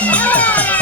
Yeah.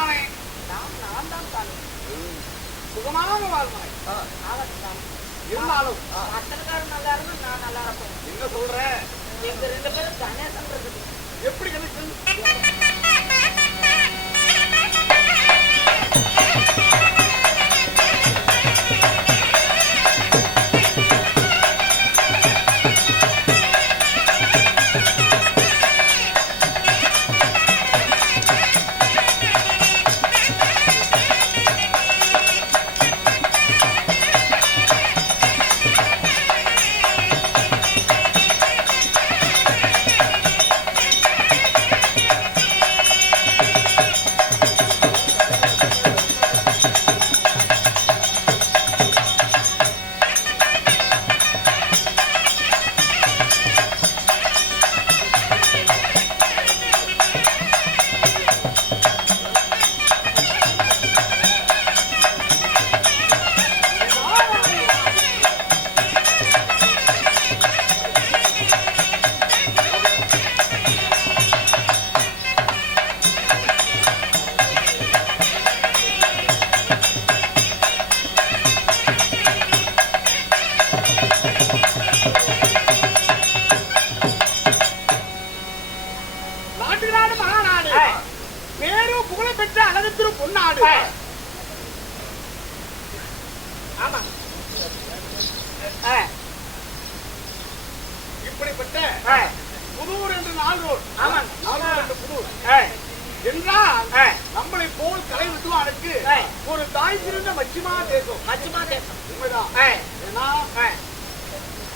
நலந்தானே நாம் நான் தான் சாமி. சுகமாக வாழ்வாய் சாமி. இருந்தாலும் மற்றக்காரர் நல்லா இருந்தா நான் நல்லா இருப்பேன். என்ன சொல்ற? எங்க ரெண்டு பேரும் கணேசன் இருக்குது எப்படி எனக்கு இப்படிப்பட்ட புதூர் என்று நால்ரோர் ஆமாங்க. நால்ரோர் என்று புதூர். ஆ, என்றால் ஆ. நம்மளை போல் கலை வித்துவானுக்கு ஆ. ஒரு தாய் சிறந்த மச்சிமா தேசம். மச்சுமா தேசம். உண்மைதான். ஏன்னா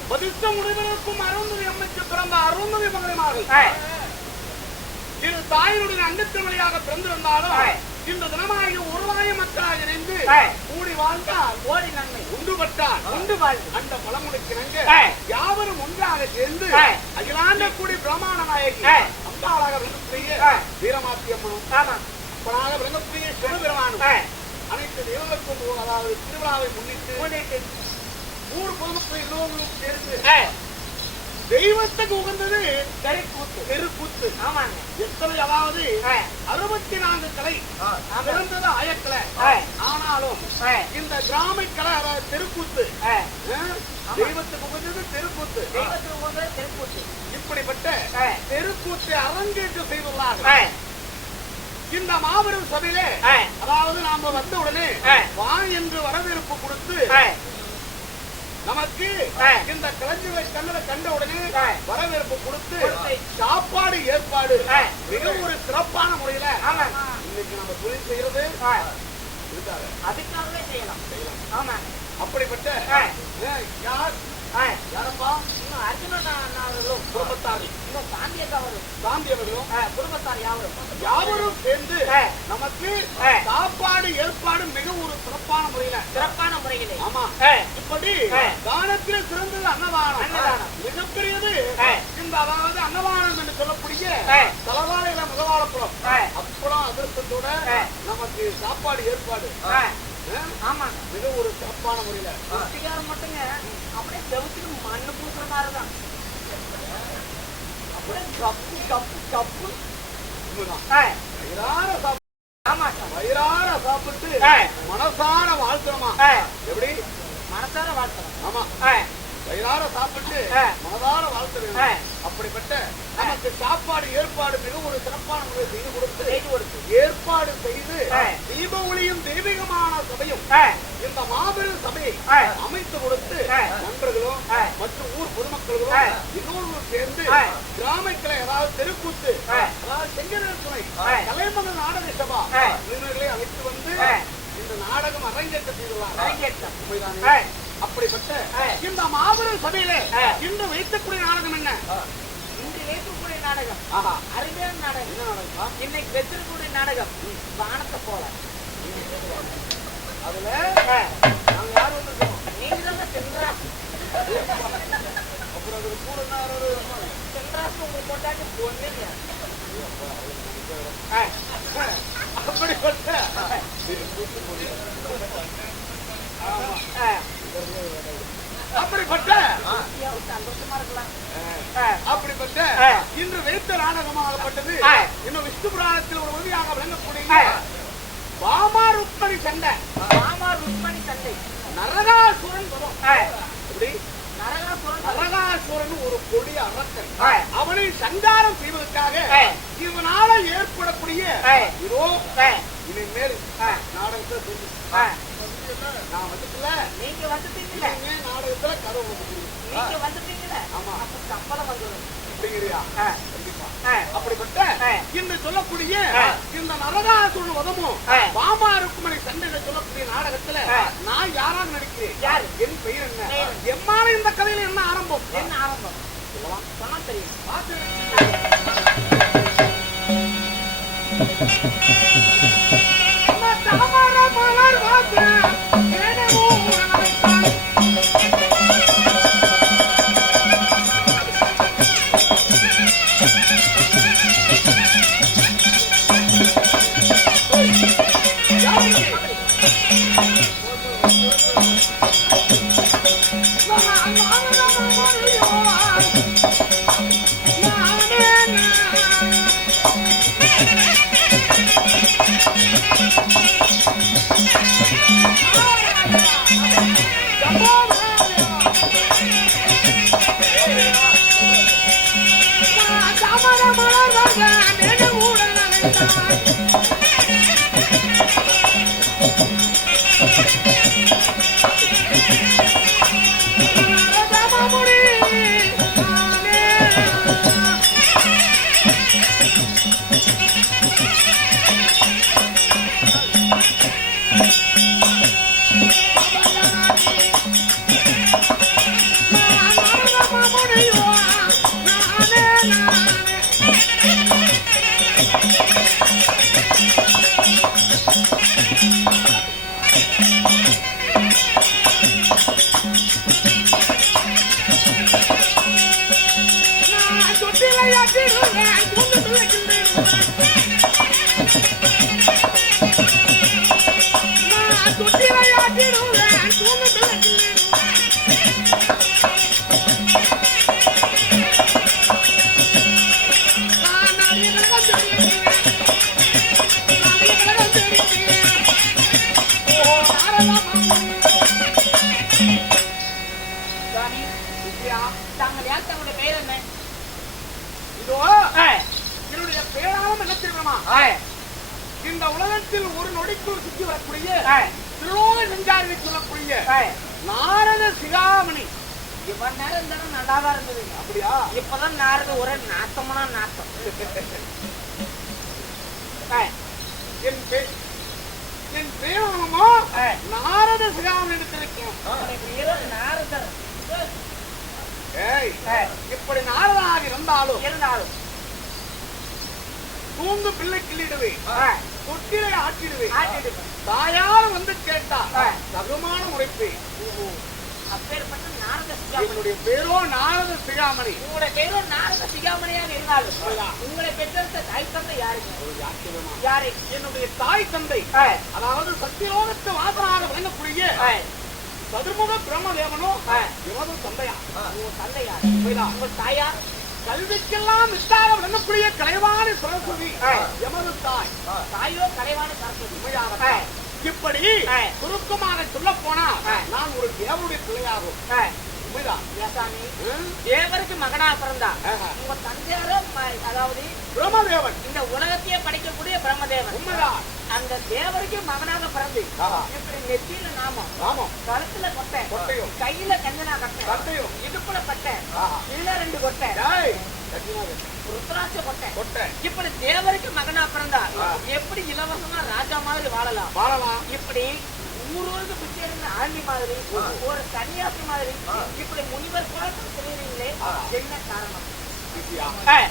பதித்த முனிவருக்கும் அருந்ததி அம்மைக்கு பிறந்த அருந்ததி ஆ, இது தாயினுடைய அண்டத்தின் பிறந்திருந்தாலும் ஆ. இந்த தினமாகிய ஒருவாய மக்களாக இணைந்து. கூடி வாழ்ந்தால் கோடி நன்மை உண்டுபட்டால் உண்டு வாழ்வு அந்த பழமுடிக்கிறங்க. யாவரும் ஒன்றாக சேர்ந்து. அகிலாண்ட கூடி பிரமாண நாயகி. அம்பாளாக விளங்கக்கூடிய. வீரமாத்தி அம்மனும் அப்பனாக விளங்கக்கூடிய சிவபெருமானும் அனைத்து தெய்வங்களுக்கும் அதாவது திருவிழாவை முன்னிட்டு ஊர் பொதுமக்கள் எல்லோரும் சேர்ந்து தெய்வத்துக்கு உகந்தது தெருக்கூத்து தெருக்கூத்து ஆமாங்க. எத்தனை அதாவது அறுபத்தி நான்கு கலை பிறந்தது ஆயக்கலை ஆ. ஆனாலும் இந்த கிராம கலை தெருக்கூத்து தெய்வத்துக்கு உகந்தது தெருக்கூத்து தெய்வத்துக்கு உகந்த தெருக்கூத்து இப்படிப்பட்ட. தெருக்கூத்தை அரங்கேற்றம் ஆ, செய்துள்ளார்கள் இந்த மாபெரும் சபையிலே அதாவது நாம வந்த உடனே. வா என்று வரவேற்பு கொடுத்து நமக்கு. இந்த கலைஞரை கண்ணல கண்ட உடனே. வரவேற்பு கொடுத்து. சாப்பாடு ஏற்பாடு. மிக ஒரு சிறப்பான முறையில இன்னைக்கு நம்ம தொழில் செய்யறது. அதுக்காகவே செய்யலாம். செய்யலாம். ஆமாங்க அப்படிப்பட்ட யார்? யாரப்பா? குடும்பத்தாரி இன்னும் சாந்தியக்கா அவரும் சாந்தி அவர்களும் ஆ, குடும்பத்தார் யாவரும் யாவரும் சேர்ந்து. நமக்கு. சாப்பாடு ஏற்பாடு மிக ஒரு சிறப்பான முறையில சிறப்பான முறையிலே ஆமா இப்படி. தானத்திலே சிறந்தது அன்னதானம் அன்னதானம். மிகப்பெரியது. இந்த அதாவது அன்னதானம் என்று சொல்லக்கூடிய. தலவாழையில முகவாழப்புறம் ஆ. அப்புறம் அதிர்ஷ்டத்தோட. நமக்கு சாப்பாடு ஏற்பாடு? ஆமாங்க மிக ஒரு சிறப்பான முறையில குட்டிக்காரன் மட்டுங்க அப்படியே செவத்துக்கு மண்ணு பூசுற மாதிரி தான் அப்படியே கப்பு கப்பு கப்பு வயிறார சாப்பிட்டு வயிறார சாப்பிட்டு மனசார வாழ்த்துறோமா எப்படி மனசார வாழ்த்துறோம் ஆமா. வயிறார சாப்பிட்டு. மனதார வாழ்த்துறோம் ஆ. அப்படிப்பட்ட நமக்கு சாப்பாடு ஏற்பாடு மிக ஒரு சிறப்பான முறையில் செய்து கொடுத்து ஏற்பாடு செய்து. தீப ஒளியும் தெய்வீகமான சபையும் இந்த மாபெரும் சபையை. அமைத்து கொடுத்து. நண்பர்களும். மற்றும் ஊர் பொதுமக்களும். எல்லோரும் சேர்ந்து ஆ. கிராமக்கிளை அதாவது தெருக்கூத்து. அதாவது ஆ. கலைமகள் நாடக சபா. இவர்களை அழைத்து வந்து. இந்த நாடகம் அரங்கேற்ற செய்துள்ளார் அரங்கேற்றம். உண்மைதானே? அப்படிப்பட்ட. இந்த மாபெரும் சபையிலே. இன்று வைக்கக்கூடிய நாடகம் என்ன? இன்று ஏற்கக்கூடிய நாடகம். அருமையான நாடகம். என்ன நாடகம்ப்பா? இன்னைக்கு வச்சிருக்கக்கூடிய நாடகம். வானத்தை போல. அதுல நாங்க யார் வந்திருக்கோம்? நீங்க தாங்க சென்றாஸ் அப்புறம் அதுக்கு கூட? சென்றாஸ் உங்களுக்கு கொண்டாட்டி பொண்ணுங்க ஆ. அப்படிப்பட்ட அப்படிப்பட்ட அப்படிப்பட்ட. இன்று வைத்த நாடகமாகப்பட்டது. இன்னும் விஷ்ணு புராணத்தில் ஒரு உதவியாக. விளங்கக்கூடிய பாமா ருக்மணி சண்டை மாமா ருக்மணி தந்தை நரகாசுரன் வரும் எப்படி நரகாசுரன் ஒரு கொடிய அரக்கன் ஆ. அவனை சஞ்சாரம் செய்வதற்காக. இவனால ஏற்படக்கூடிய. இதோ இனிமேல். நாடகத்தை நான் வந்துட்டுல நீங்க வந்துட்டீங்களே இனிமே நாடகத்துல கதை நீங்க வந்துட்டீங்களே ஆமா. அப்ப கம்பளம் வந்துடும் அப்படிங்கிறியா? கண்டிப்பா அப்படிப்பட்ட. இன்று சொல்லக்கூடிய. இந்த நரகாசுரன் ஆ. பாமா ருக்குமணி சண்டையில சொல்லக்கூடிய நாடகத்துல. நான் யாராக நடிக்கிறேன்? யாரு? என் பெயர் என்ன. எம்மான இந்த கதையில என்ன ஆரம்பம்? என்ன ஆரம்பம்? சொல்லலாம் சொன்னா தெரியும். பார்த்து ஏய், இந்த உலகத்தில் ஒரு நொடிக்குள் சுற்றி வரக்கூடிய ஏய், திருலோக சஞ்சாரி சொல்லக்கூடிய. நாரத சிகாமணி. இவன் நேரம் இந்த இடம் நல்லாதான் இருந்தது? அப்படியா? இப்பதான் நாரது ஒரே நாத்தம்னா நாத்தம். என் என் ஏய். நாரத சிகாமணி எடுத்திருக்கேன். நாரதர். இப்படி நாரதனாக இருந்தாலும் இருந்தாலும். தூங்கு பிள்ளை கிள்ளிடுவேன். தொட்டிலை ஆட்டிடுவேன். தாயார் வந்து கேட்டா. தகுமான சிகாமணி. என்னுடைய பேரோ நாரத சிகாமணி. உங்களுடைய பேரும் நாரத சிகாமணியாக இருந்தாலும் உங்களை பெற்றெடுத்த தாய் தந்தை யாருங்க யாரு? என்னுடைய தாய் தந்தை. அதாவது சத்தியலோகத்து வாசனாக விளங்கக்கூடிய ஏய், சதுர்முக பிரம்மதேவனோ ஆ. எமது தந்தையா உங்க தந்தை யாரு உண்மைதான். உங்க தாயார் கல்விக்கெல்லாம் வித்தாக விளங்கக்கூடிய கலைவாணி சரஸ்வதி. எமது தாய். தாயோ கலைவான சரஸ்வதி ஏய், இப்படி. சுருக்கமாக சொல்ல போனா. நான் ஒரு தேவனுடைய பிள்ளையாகும்? தேவருக்கு மகனா பிறந்தா. உங்க தந்தையாரோ அதாவது பிரம்மதேவன். இந்த உலகத்தையே படைக்கக்கூடிய பிரம்மதேவன். உண்மைதான். அந்த தேவருக்கு மகனாக பிறந்து. இப்படி நெத்தியில நாமம் ஆமாம் கழுத்துல கொட்டை கொட்டையும். கையில கஞ்சனா கட்டை கட்டையும். இடுப்புல பட்டை. இல்ல ரெண்டு கொட்டை. ருத்ராட்ச கொட்டை கொட்டை இப்படி தேவருக்கு மகனா பிறந்தா. எப்படி இலவசமா ராஜா மாதிரி வாழலாம் வாழலாம் இப்படி ஊருக்கு பிச்சை எடுக்கிற ஆண்டி மாதிரி ஒரு சன்னியாசி மாதிரி இப்படி முனிவர் தெரியுறீங்களே ஆ. என்ன காரணம் வித்யா. ஏய்.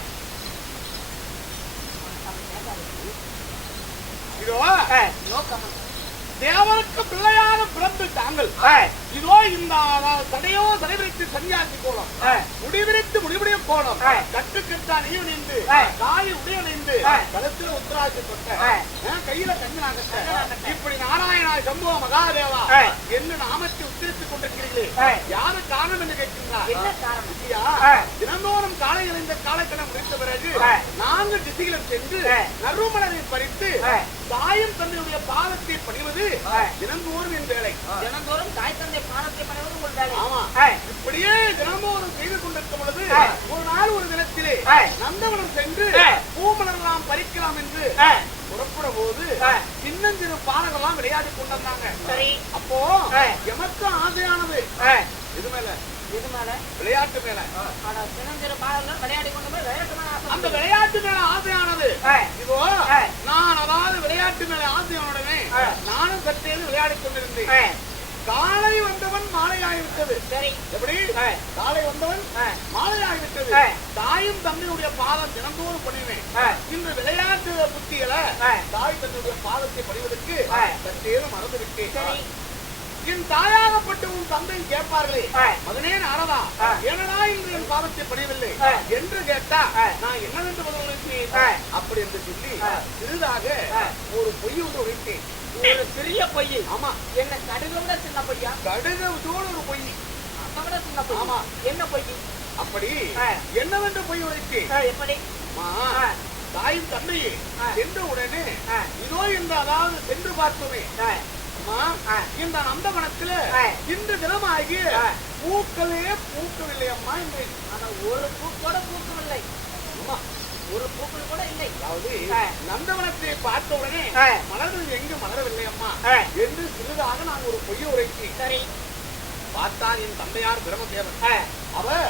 இதோ. தேவருக்கு பிள்ளையாக பிறந்து தாங்கள் இதோ இந்த தடையோ தலைவிரித்து சன்னியாசி கோலம் முடிவிரித்து முடிவுடைய கோலம். கட்டு கட்டா நீயும் நின்று. காய் உடைய நின்று ஆ. கழுத்துல உத்தராட்சி தொட்ட கையில கட்ட. இப்படி நாராயணா சம்புவ மகாதேவா. என்ன நாமத்தை உச்சரித்துக் கொண்டிருக்கிறீர்களே. யாரு காரணம் என்று கேட்கின்றார் என்ன காரணம். தினந்தோறும் காலையில் இந்த காலக்கணம் முடித்த பிறகு. நான்கு திசைகளும் சென்று. நறுமலரை பறித்து. தாயும் தன்னுடைய பாதத்தை பணிவது. தினந்தோறும் என் வேலை தினந்தோறும் தாய் தந்தை பானத்தை பண்ணுவது உங்கள் வேலை ஆமா இப்படியே தினந்தோறும் செய்து கொண்டிருக்கும் பொழுது. ஒரு நாள் ஒரு தினத்திலே. நந்தவனம் சென்று. பூமலர்லாம் பறிக்கலாம் என்று புறப்பட போது. சின்னஞ்சிறு பாலகெல்லாம் விளையாடி கொண்டிருந்தாங்க சரி அப்போ. எமக்கு ஆசையானது இது மேல இது மேல விளையாட்டு மேல ஆனா சின்னஞ்சிறு பாடல்கள் விளையாடி கொண்டு போய் விளையாட்டு மேல அந்த. விளையாட்டு மேல ஆசையானது ஆ. நான் அதாவது விளையாட்டு மேல ஆசையானுடனே ஆ. நானும் சற்றேது விளையாடி கொண்டிருந்தேன் காலை வந்தவன் மாலை ஆகிவிட்டது சரி எப்படி காலை வந்தவன் மாலை ஆகிவிட்டது. தாயும் தந்தையுடைய பாதம் தினந்தோறும் பண்ணினேன். இந்த விளையாட்டு புத்திகளை ஆ. தாய் தன்னுடைய பாதத்தை பணிவதற்கு. சற்றேதும் மறந்துவிட்டேன் சரி என் தாயாகப்பட்ட உன் தந்தை கேட்பார்களே. மகனே நாரதா ஆ. ஏனடா இன்று என் பாதத்தை பணியவில்லை. என்று கேட்டா. நான் என்னவென்று. அப்படி என்று சொல்லி. சிறிதாக. ஒரு பொய் ஒன்று உரைத்தேன் ஒரு சிறிய பொய் ஆமா என்ன கடுக விட சின்ன பொய்யா கடுகத்தோடு ஒரு பொய் அதை விட சின்ன பொய் ஆமா. என்ன பொய் அப்படி. என்னவென்று பொய் உரைத்தேன் ஏய், எப்படி. தாயும் தந்தையே. சென்ற உடனே. இதோ இந்த அதாவது சென்று பார்த்தோமே. இந்த நந்தவனத்துல. இன்று தினமாகி. பூக்களே பூக்கவில்லை அம்மா ஆனா ஒரு பூ கூட பூக்கவில்லை ஒரு பூக்கள் கூட இல்லை அதாவது. நந்தவனத்தை பார்த்த உடனே. மலர்கள் எங்கு மலரவில்லை அம்மா. என்று சிறிதாக நான் ஒரு பொய்ய உரைத்தேன் சரி பார்த்தான் என் தந்தையார் பிரம்மதேவன் அவர்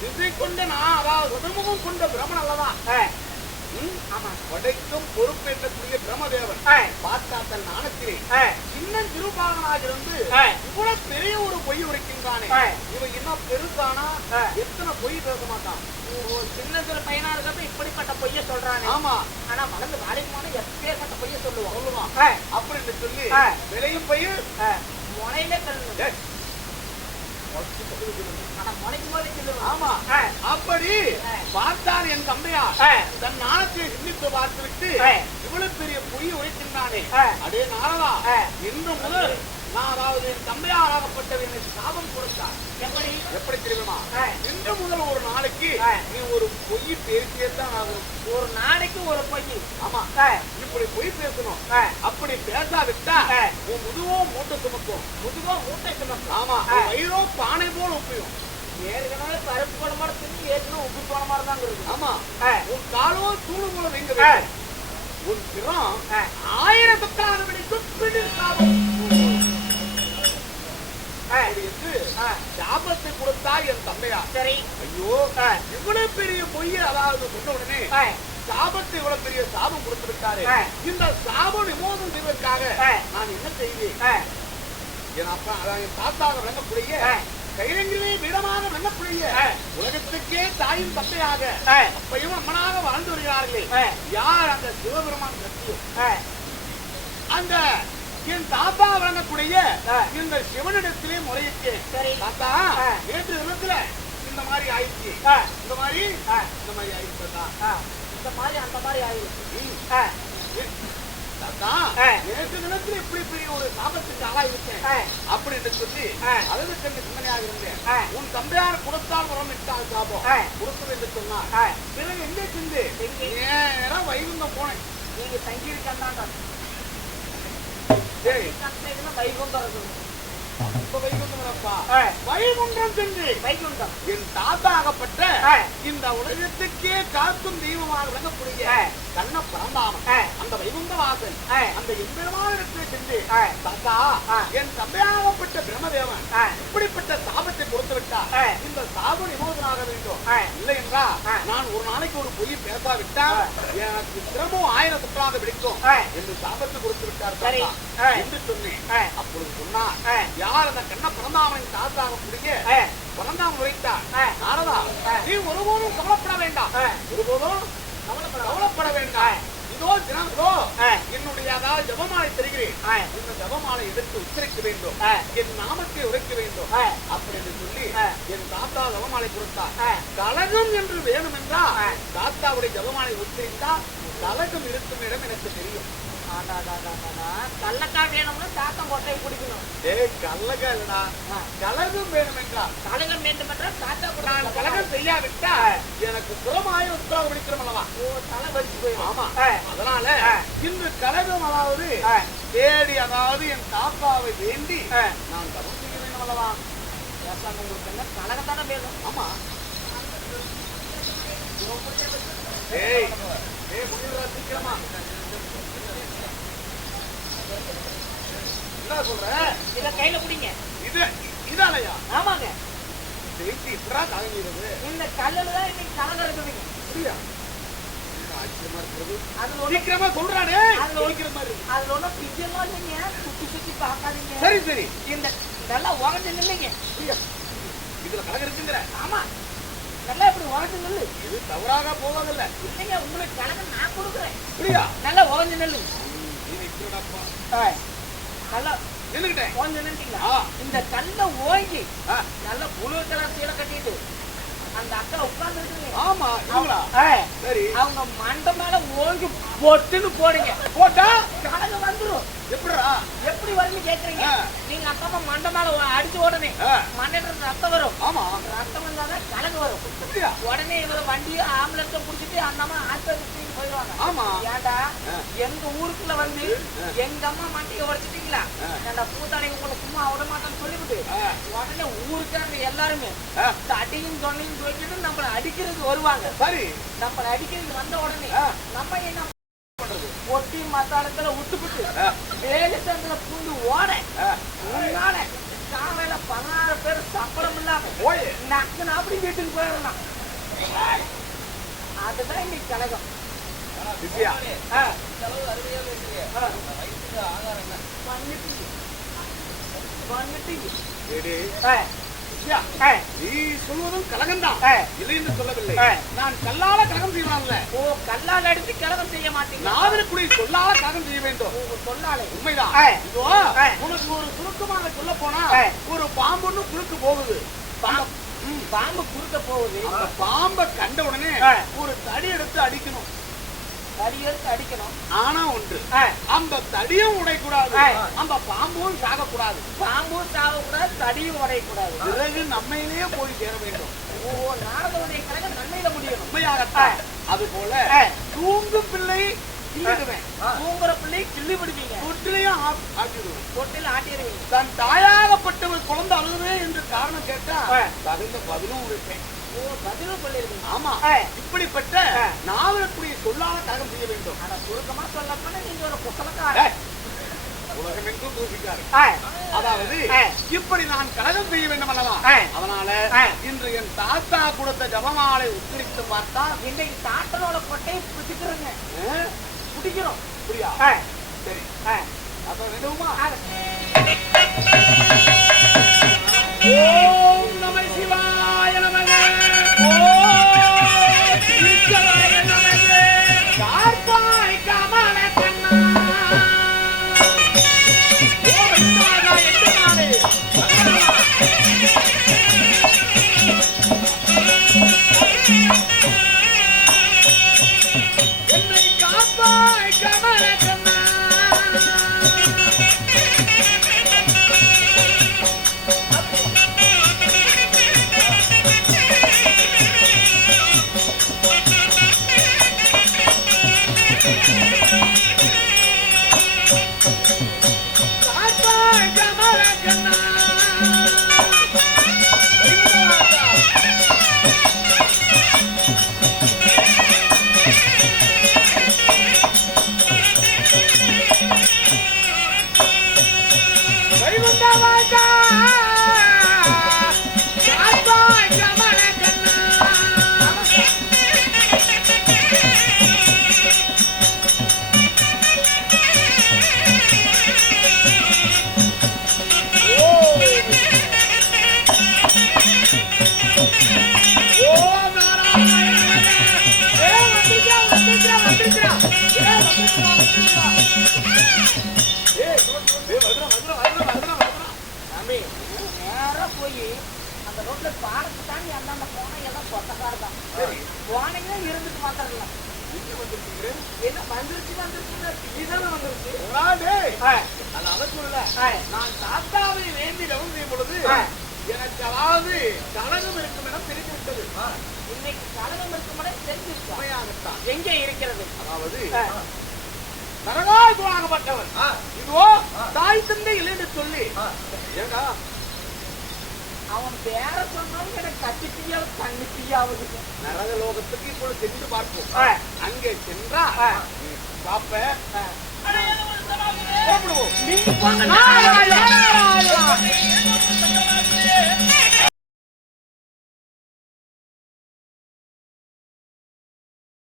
திசை கொண்ட நான் அதாவது சதுர்முகம் கொண்ட பிரமன் அல்லவா படைக்கும் பொறுப்பேற்றக்கூடிய பிரம்மதேவன். ஏய், பார்த்தா தன் நாணத்திலே சின்ன சிறுபாகனாக இருந்து. இவ்வளவு பெரிய ஒரு பொய் உரைக்கின்றானே. இவன் இன்னும் பெருசானா. எத்தனை பொய் பேச மாட்டான்? சின்ன சிறு பையனா இருக்கிறப்ப இப்படிப்பட்ட பொய்ய சொல்றானே. ஆமா. ஆனா வளர்ந்து வேலைக்கு போனா எப்பேற்பட்ட பொய்ய சொல்லுவான். சொல்லுவான். அப்படின்னு சொல்லி. விளையும் பயிர் முனையிலே கல்லு ஏய். ஆனா முனைக்கும் போது சொல்லுவான் ஆமா ஏய், ஏய். பார்த்தான் என் ஏய், தன் நாணத்தை சிந்தித்து பார்த்துவிட்டு. இவ்வளவு பெரிய பொய் உரைக்கின்றானே. நாரதா ஏய். இன்று முதல் நான் அதாவது என் தந்தையாராகப்பட்டவர் எனக்கு சாபம் கொடுத்தார். எப்படி? எப்படி தெரியுமா. இன்று முதல் ஒரு நாளைக்கு. நீ ஒரு பொய் பேசியே தான் ஆகணும். ஒரு நாளைக்கு ஒரு பொய். ஆமா. இப்படி பொய் பேசணும். அப்படி பேசாவிட்டா. உன் முதுவோ மூட்டை சுமக்கும். முதுகோ மூட்டை சுமக்கும். ஆமா. வயிறோ பானை போல் ஒப்பியும் ஏற்கனவே பருப்பு போன மாதிரி தின்னு ஏற்கனவே உப்பு போன மாதிரி தான் இருக்கு ஆமா. உன் காலோ தூணு போல வைங்க ஏய். சாபம் ஆ. ஆயிரத்துக்கான பிடிக்கும் பிடி சாபம் ஆ, அப்படி என்று ஆ, சாபத்தை கொடுத்தார் என் சரி. ஐயோ இவ்வளவு பெரிய பொய்யை அதாவது சொன்ன உடனே சாபத்தை இவ்வளவு பெரிய சாபம் கொடுத்து விட்டாரு ஆ. இந்த சாபம் நிமோதம் செய்வதற்காக. நான் என்ன செய்வேன்? என் அப்பா அதாவது என் தாத்தாக விளங்கக்கூடிய. கைலங்கிலே வீரமாக ஆ. உலகத்துக்கே தாயும் தந்தையாக அப்பையும் அம்மனாக வாழ்ந்து வருகிறார்களே. யார் அந்த சிவபெருமான் சக்தியும் ஆ, அந்த என் தாத்தா வழங்கக்கூடிய. இந்த சிவனிடத்திலே முறையிட்டு சரி. தாத்தா. நேற்று தினத்துல இந்த மாதிரி ஆயிடுச்சு. இந்த மாதிரி இந்த மாதிரி ஆயிடுச்சு இந்த மாதிரி அந்த மாதிரி ஆயிடும் ம். ஆ, ஏ, தாத்தா ஆ. நேற்று தினத்துல இப்படி பெரிய ஒரு சாபத்துக்கு ஆளாயிருக்கேன் அப்படின்னு சொல்லி. அழுது கண்டு சிந்தனையாக இருந்தேன். உன் தந்தையார் கொடுத்தால் வரம் இட்டால் சாபம். கொடுத்தது என்று சொன்னார் பிறகு எங்கே சென்று எங்கே? நேரா வைகுந்தம் போனேன் நீங்க தங்கியிருக்கா. இப்ப வைகுந்தம் வைகுண்டம் சென்று வைகுண்டம் என் தாத்தா ஆகப்பட்ட ஆ. இந்த உலகத்துக்கே காக்கும் தெய்வமாக விளங்கக்கூடிய. கண்ண பரந்தாமன். அந்த வைகுந்த வாசல் ஆ. அந்த எம்பெருமானிடத்தில் சென்று ஆ. தாத்தா. என் தந்தையாகப்பட்ட பிரம்மதேவன். இப்படிப்பட்ட சாபத்தை கொடுத்து விட்டார் ஆ. இந்த சாபம் நிமோதனாக வேண்டும். இல்லை என்றா. நான் ஒரு நாளைக்கு ஒரு பொய் பேசாவிட்டால் எனக்கு சிரமம் ஆயிரம் சுற்றாக பிடிக்கும் ஆ. என்று சாபத்தை கொடுத்து விட்டார். என்று சொன்னேன். அப்பொழுது சொன்னார் ஆ. யார் அந்த கண்ண பிறந்தாமனின் தாத்தாக முடிய ஆ, பிறந்தாமன் உரைத்தார். நாரதா. நீ ஒருபோதும் கவலைப்பட வேண்டாம். ஒருபோதும் கவலைப்பட வேண்டாம் இதோ தினம். என்னுடைய அதாவது ஜபமாலை தருகிறேன் இந்த ஜபமாலை எடுத்து உச்சரிக்க வேண்டும். என் நாமத்தை உரைக்க வேண்டும் ஆ. அப்படி என்று சொல்லி. என் தாத்தா ஜபமாலை கொடுத்தார் ஆ. கலகம் என்று வேணும் என்றால். தாத்தாவுடைய ஜபமாலை உச்சரித்தால் கலகம் இருக்கும் இடம் எனக்கு தெரியும் கள்ளக்காய் வேணும்னா சாத்தம் கொட்டையை குடிக்கணும் ஏய் கல்லக இல்லடா. கலகம் வேணும் என்றால் கலகம் வேண்டும் என்றால் சாத்தா நான். கலகம் செய்யாவிட்டால் எனக்கு புறமாய உத்தரவு பிடிக்கிறோம் அல்லவா ஓ, தலை வலிச்சு போயிடும். ஆமா. அதனால. இந்த கலகம் அதாவது தேடி அதாவது என் தாத்தாவை வேண்டி. நான் தவம் செய்ய வேண்டும் அல்லவா உங்களுக்கு என்ன கலகத்தானே வேணும் ஆமா ஏய் ஏய் முடிவுடா சீக்கிரமா என்ன சொல்ற? இதை கையில பிடிங்க. இது இதாலையா? ஆமாங்க. ஜெயிச்சு இப்படா தாங்கிறது இந்த கல்லுல தான் இன்னைக்கு கலகம் இருக்குதுங்க. அப்படியா? என்ன ஆச்சரியமா இருக்கிறது அதுல ஒண்ணு சீக்கிரமா சொல்றானே. அதுல ஒழிக்கிற மாதிரி. அதுல ஒண்ணும் பிஞ்செல்லாம் இல்லைங்க. சுத்தி சுத்தி பார்க்காதீங்க. சரி சரி. இந்த நல்லா உடஞ்சு நில்லுங்க? இதுல இருக்குங்கிற ஆமா. நல்லா இப்படி உடஞ்சு நில்லு. இது தவறாக போவதில்லை. இல்லைங்க உங்களுக்கு கலகம் நான் கொடுக்குறேன். அப்படியா? நல்லா உடஞ்சு நில்லுங்க. நல்லா. இந்த கல்லை ஓங்கி நல்ல புழு கலர் சீலை கட்டிட்டு அந்த அக்கா உட்கார்ந்து ஆமா இவங்களா? சரி. அவங்க மண்டை மேல ஓங்கி பொட்டுன்னு போடுங்க. போட்டா? கலகம் வந்துரும். எப்படிடா? எப்படி வரும்னு கேக்குறீங்க. நீங்க அப்பா அம்மா மண்டை மேல அடிச்ச உடனே மண்ணில ரத்தம் வரும். ஆமா. ரத்தம் வந்தாதான் கலகு வரும். உடனே இவர வண்டியை ஆம்புலன்ஸை புடிச்சிட்டு அந்த அம்மா ஆஸ்பத்திரிக்கு போயிடுவாங்க ஆமா. ஏன்டா. எங்க ஊருக்குள்ள வந்து. எங்க அம்மா மண்டியை உடைச்சிட்டீங்களா. ஏன்டா பூத்தாடி உங்களை சும்மா விட மாட்டேன்னு சொல்லிவிட்டு உடனே ஊருக்காரங்க எல்லாருமே ஆ, தடியும் தொண்டையும் சொல்லிட்டு நம்மள அடிக்கிறதுக்கு வருவாங்க. சரி. நம்மள அடிக்கிறதுக்கு வந்த உடனே. நம்ம என்ன பண்றது? ஒட்டி மத்தாளத்துல விட்டுப்புட்டு ஆ, வேலை சந்தில பூந்து ஓட ஆ, முன்னால காலையில பதினாறு பேர் சம்பளம் இல்லாம போய் நக்கு அப்படி வீட்டுக்கு போயிடலாம். அதுதான் இன்னைக்கு கழகம். திவ்யா. நீ சொல்வதும் கலகம்தான். இல்லை என்று சொல்லவில்லை. நான் கல்லால கலகம் செய்வான்ல. ஓ கல்லால் அடிச்சு கழகம் செய்ய மாட்டீங்க நாவிற்குடி சொல்லால கலகம் செய்ய வேண்டும். சொல்லாலே. உண்மைதான். இதோ. உனக்கு ஒரு சுருக்கமாக சொல்ல போனா. ஒரு பாம்புன்னு குறுக்கு போகுது. பாம்பு குறுக்க போகுது. பாம்பை கண்ட உடனே. ஒரு தடி எடுத்து அடிக்கணும். தடி எடுத்து அடிக்கணும். ஆனா ஒன்று. அந்த தடியும் உடைக்கூடாது. அந்த பாம்பும் சாகக்கூடாது. பாம்பும் சாவக்கூடாது தடியும் உடையக்கூடாது. பிறகு நம்மையிலேயே போய் சேர வேண்டும். ஓ நாரதனுடைய கழகம் நன்மையில முடியணும். உண்மையாகத்தான். அது போல. தூங்கும் பிள்ளை கிள்ளிடுவேன் தூங்குற பிள்ளை கிள்ளி விடுவீங்க. தொட்டிலையும் ஆக்கிடுவேன் தொட்டில் ஆட்டிடுவீங்க. தன் தாயாகப்பட்டவர் குழந்தை அழுகுவே என்று காரணம் கேட்டா. தகுந்த பதிலும் இருப்பேன் ஆமா. இப்படிப்பட்ட. நாவலக்கூடிய சொல்லால கழகம் செய்ய வேண்டும் ஆனா சுருக்கமா சொல்லப்போனா நீங்க ஒரு உலகமெங்கும் ஆ, அதாவது. இப்படி நான் கழகம் செய்ய வேண்டும் அல்லவா. அதனால. இன்று என் தாத்தா கொடுத்த ஜபமாலை உச்சரித்து பார்த்தா இன்னைக்கு தாட்டனோட கொட்டையை பிடிக்கிறோங்க பிடிக்கிறோம் புரியா சரி. அப்ப ஆ. ஓம் நம நமக ஓம் என்ன வந்துருச்சு வந்துருச்சு சொல்லல. நான் தாத்தாவை வேண்டி தவம் செய்யும் பொழுது. எனக்கு அதாவது கழகம் இருக்கும் தெரிந்து விட்டது. இன்னைக்கு இருக்கும்போதே தெரிஞ்சிருக்கோம் உண்மையாகத்தான். எங்க இருக்கிறது? அதாவது ஆ, நரகாய் குணாகப்பட்டவன் இதோ தாய் தந்தை இல்லைன்னு சொல்லி. ஏண்டா? அவன் பேர சொன்னாலும் எனக்கு கட்டி தீயாவது கண்ணு தீயாவது. நரக லோகத்துக்கு இப்பொழுது சென்று பார்ப்போம். அங்கே சென்றா பாப்ப. கூப்பிடுவோம்.